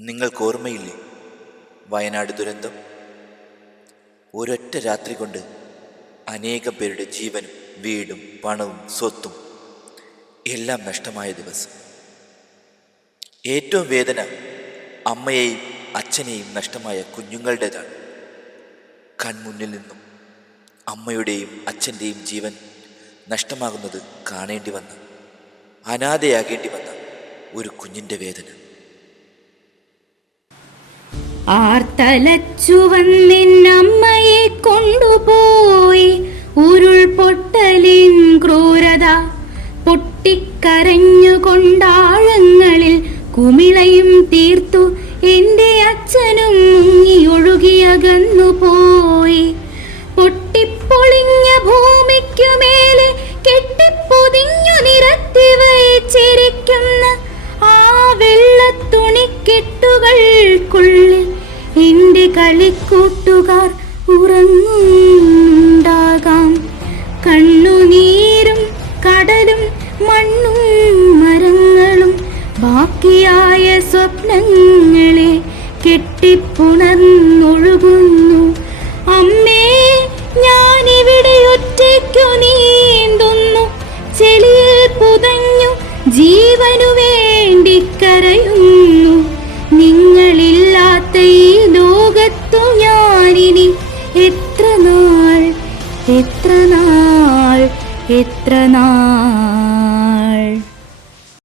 നിങ്ങൾക്ക് ഓർമ്മയില്ലേ? വയനാട് ദുരന്തം? ഒരൊറ്റ രാത്രി കൊണ്ട് അനേകം പേരുടെ ജീവനും വീടും പണവും സ്വത്തും എല്ലാം നഷ്ടമായ ദിവസം. ഏറ്റവും വേദന അമ്മയെയും അച്ഛനെയും നഷ്ടമായ കുഞ്ഞുങ്ങളുടേതാണ്. കൺമുന്നിൽ നിന്നും അമ്മയുടെയും അച്ഛന്റെയും ജീവൻ നഷ്ടമാകുന്നത് കാണേണ്ടി വന്ന അനാഥയാകേണ്ടി വന്ന ഒരു കുഞ്ഞിന്റെ വേദന. ആർത്തലച്ചു വന്നിന്നമ്മയെ കൊണ്ടുപോയി ഉരുൾപൊട്ടലിൻ ക്രൂരത പൊട്ടിക്കരഞ്ഞുകൊണ്ടാഴങ്ങളിൽ കുമിളയും തീർത്തു എന്റെ അച്ഛനും മുങ്ങിയൊഴുകിയകന്നു പോയി പൊട്ടിപ്പൊളിഞ്ഞ ഭൂമിക്കു മേലെ കെട്ടിപ്പൊതിഞ്ഞു നിരത്തി വച്ചിരിക്കുന്ന ആ വെള്ളത്തുണിക്കെട്ടുകൾക്കുള്ള കളിക്കൂട്ടുകാർ ഉറങ്ങുണ്ടാകാം കണ്ണുനീരും കടലും മണ്ണും മരങ്ങളും ബാക്കിയായ സ്വപ്നങ്ങളെ കെട്ടിപ്പുണർന്നൊഴുകുന്നു. അമ്മേ ഞാനിവിടെ ഒറ്റയ്ക്കു നീന്തുന്നു. ചെളിയിൽ പുതഞ്ഞു ജീവനു വേണ്ടി കരയുന്നു. എത്ര നാൾ എത്ര നാൾ?